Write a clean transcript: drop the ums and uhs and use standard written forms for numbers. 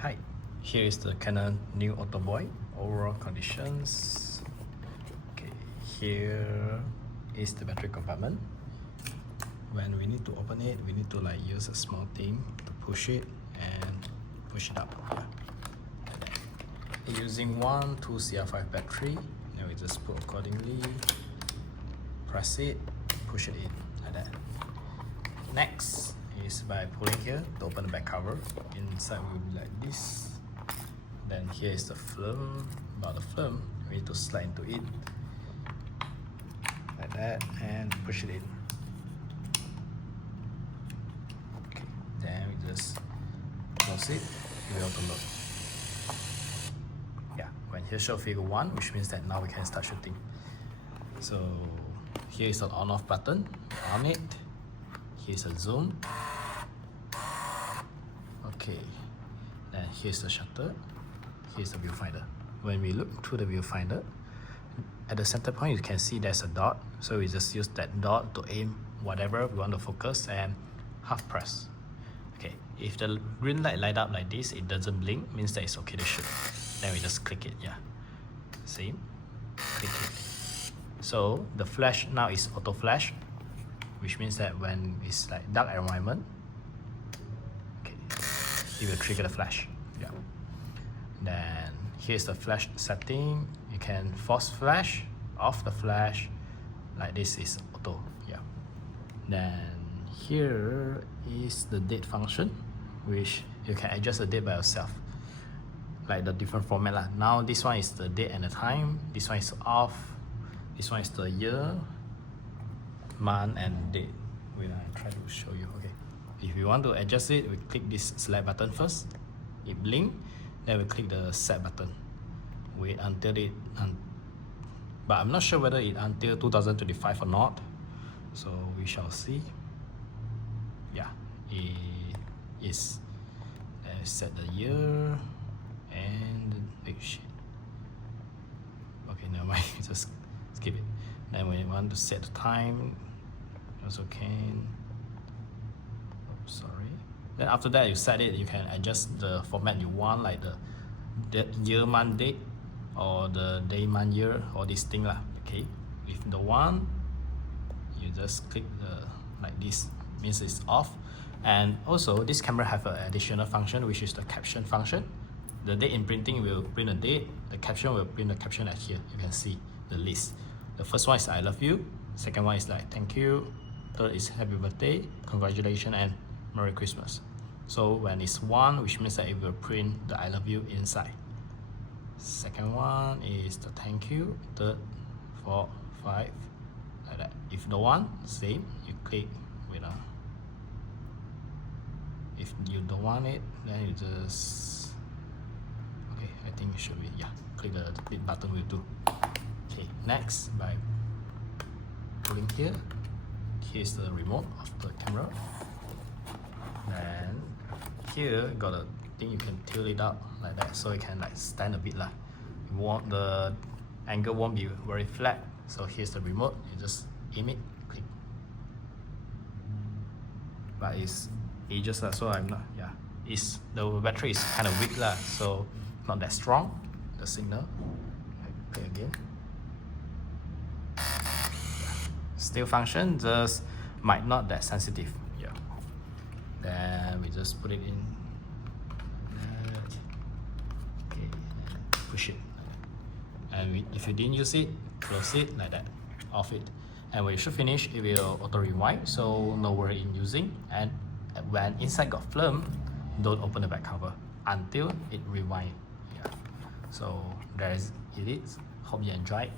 Hi, here is the Canon new Autoboy overall conditions. Okay, here is the battery compartment. When we need to open it, we need to use a small thing to push it and push it up. Yeah. Using 2 CR5 battery, then we just put accordingly, press it, push it in like that. Next is by pulling here to open the back cover. Inside will be like this. Then here is the film. About the film, we need to slide into it like that and push it in. Okay, then we just close it. It will auto load. Yeah, when here show figure 1, which means that now we can start shooting. So here is the on-off button. On it. Here's a zoom. Okay, then here's the shutter. Here's the viewfinder. When we look through the viewfinder, at the center point you can see there's a dot, so we just use that dot to aim whatever we want to focus and half press. Okay, if the green light up like this, it doesn't blink, means that it's okay to shoot. Then we just click it. Yeah, same, click it. So the flash now is auto flash, which means that when it's like dark environment, okay, it will trigger the flash. Yeah. Then here's the flash setting. You can force flash, off the flash, like this is auto. Yeah. Then here is the date function, which you can adjust the date by yourself, like the different format lah. Now this one is the date and the time. This one is off. This one is the year, month and date. Wait, I try to show you. Okay, if you want to adjust it, we click this select button first. It blink, then we click the set button. Wait until it but I'm not sure whether it until 2025 or not, so we shall see. Yeah, it is. Let's set the year and shit. Okay, never mind. Just skip it. Then when you want to set the time, also can. Oh, sorry. Then after that, you set it. You can adjust the format you want, like the year, month, date, or the day, month, year, or this thing lah. Okay. If the one, you just click the like this, means it's off. And also, this camera have an additional function, which is the caption function. The date in printing will print a date. The caption will print the caption at here. You can see the list. The first one is I love you. Second one is like thank you. Third is happy birthday, congratulations, and Merry Christmas. So when it's 1, which means that it will print the I love you inside. Second one is the thank you. Third, 4, 5, like that. If the one, same, you click with a. If you don't want it, then you just. Okay, I think it should be, yeah. Click the big button will do. Okay, next, by pulling here, here's the remote of the camera. Then here got a thing you can tilt it up like that, so it can like stand a bit lah. You want the angle won't be very flat, so here's the remote. You just aim it, click. But it's just so I'm not, yeah. It's the battery is kind of weak lah, so not that strong. The signal. I play again. Still function, just might not that sensitive. Yeah. Then we just put it in. Okay. Push it. And if you didn't use it, close it like that. Off it. And when you should finish, it will auto rewind, so no worry in using. And when inside got film, don't open the back cover until it rewind. Yeah. So there is it is. Hope you enjoyed.